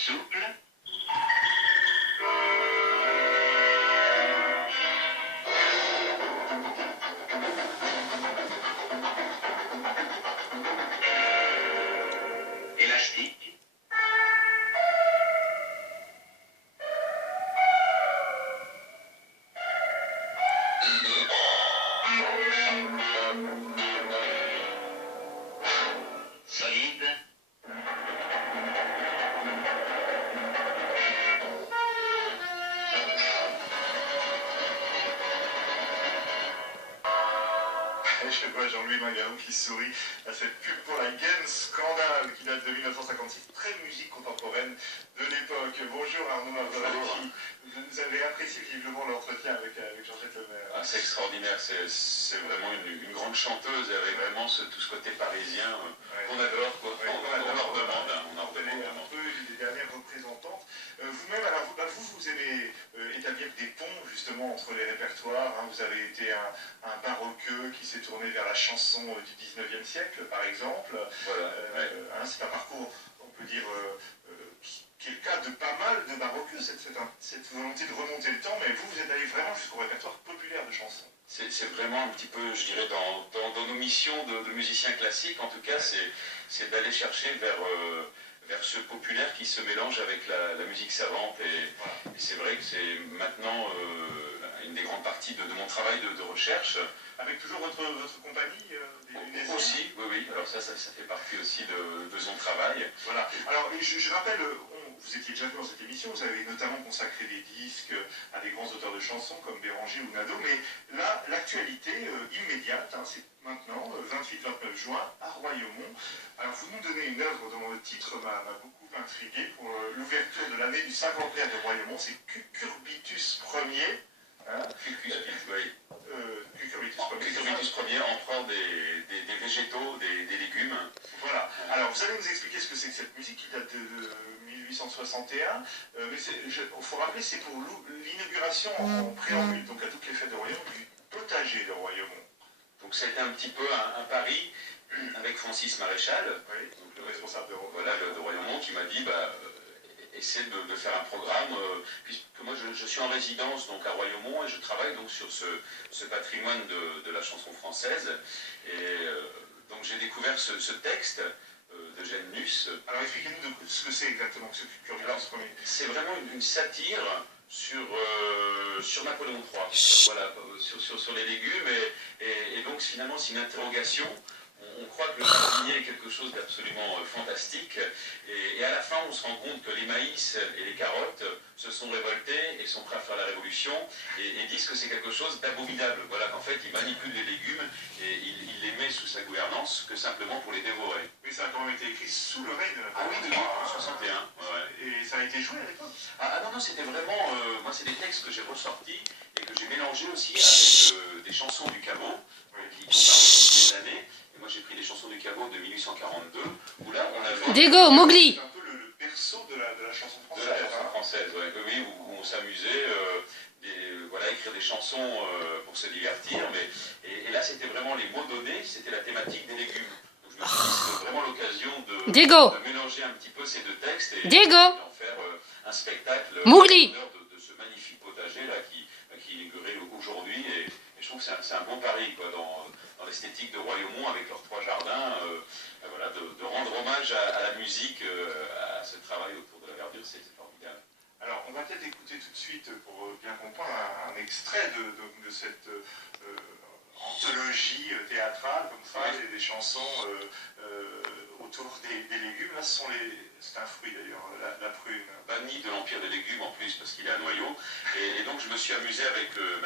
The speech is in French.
Souple. Élastique. Solide. Je vois Jean-Louis Magaron qui sourit à cette pub pour la Gaine Scandale qui date de 1956, très musique contemporaine de l'époque. Bonjour Arnaud Margolet, vous avez apprécié visiblement l'entretien avec Georgette Lemaire. Ah, c'est extraordinaire, c'est vraiment une grande chanteuse avec vraiment tout ce côté parisien qu'on adore, quoi. Ouais, on en redemande, on en Elle est redemande. un peu une des dernières représentantes. Vous-même, alors vous aimez établir des ponts justement entre les répertoires. Hein. Vous avez été un baroqueux qui s'est tourné vers la chanson du 19e siècle, par exemple. Voilà, Hein, c'est un parcours, on peut dire, qui est le cas de pas mal de baroqueux, cette volonté de remonter le temps, mais vous êtes allé vraiment jusqu'au répertoire populaire de chansons. C'est vraiment un petit peu, je dirais, dans nos missions de musiciens classiques, en tout cas, c'est d'aller chercher vers ce populaire qui se mélange avec la musique savante. Et c'est vrai que c'est maintenant une des grandes parties de mon travail de recherche. Avec toujours votre compagnie des Aussi, oui. Alors ça fait partie aussi de son travail. Voilà. Alors, je rappelle, vous étiez déjà venu dans cette émission, vous avez notamment consacré des disques à des grands auteurs de chansons comme Béranger ou Nadeau, mais là, l'actualité immédiate, hein, c'est maintenant, 28-29 juin, à Royaumont. Alors, vous nous donnez une œuvre dont le titre m'a beaucoup intrigué pour l'ouverture de l'année du 50e de Royaumont, c'est Cucurbitus Ier. Hein, Cucurbitus Ier, empereur des végétaux, des légumes. Voilà. Alors, vous allez nous expliquer ce que c'est que cette musique qui date de 1861. Mais il faut rappeler, c'est pour l'inauguration en préambule, donc à toutes les fêtes de Royaumont, du potager de Royaumont. Donc ça a été un petit peu un pari avec Francis Maréchal, Oui, donc le responsable de Royaumont. Voilà, de Royaumont, qui m'a dit, essaie de faire un programme, puisque moi je suis en résidence donc à Royaumont et je travaille donc sur ce patrimoine de la chanson française. Et donc j'ai découvert ce texte de Jeanne Nuss. Alors expliquez-nous ce que c'est exactement que ce Cucurbitus Ier. C'est vraiment une satire sur Napoléon III, voilà, sur les légumes, et donc finalement c'est une interrogation. On croit que le jardinier est quelque chose d'absolument fantastique, et à la fin on se rend compte que les maïs et les carottes se sont révoltés et sont prêts à faire la révolution, et disent que c'est quelque chose d'abominable. Voilà, qu'en fait il manipule les légumes et il les met sous sa gouvernance que simplement pour les dévorer. Mais ça a quand même été écrit sous le règne de Ah oui, Napoléon III. 61. Ouais. Et ça a été joué à l'époque. Ah non, c'était vraiment... moi, c'est des textes que j'ai ressortis et que j'ai mélangés aussi avec des chansons du caveau, qui sont par des années. Et moi, j'ai pris des chansons du caveau de 1842, où là, on avait... Diego, Mowgli. C'est un peu le berceau de la chanson De française. la chanson française, ouais. Oui, où on s'amusait, voilà, écrire des chansons pour se divertir. Et là, c'était vraiment les mots donnés, c'était la thématique des légumes. Donc, je me suis dit, c'était vraiment l'occasion Diego. de mélanger un petit peu ces deux textes et Diego. d'en faire un spectacle Mowgli. de ce magnifique potager là qui est inauguré aujourd'hui. Et je trouve que c'est un bon pari quoi, dans l'esthétique de Royaumont avec leurs 3 jardins. Voilà, de rendre hommage à la musique, à ce travail autour de la verdure, c'est formidable. Alors, on va peut-être écouter tout de suite, pour bien comprendre, un extrait de cette anthologie théâtrale, comme ça, Oui. des chansons autour des légumes. Là, c'est un fruit d'ailleurs, la prune. Banni de l'empire des légumes en plus, parce qu'il est à noyau. Et donc je me suis amusé avec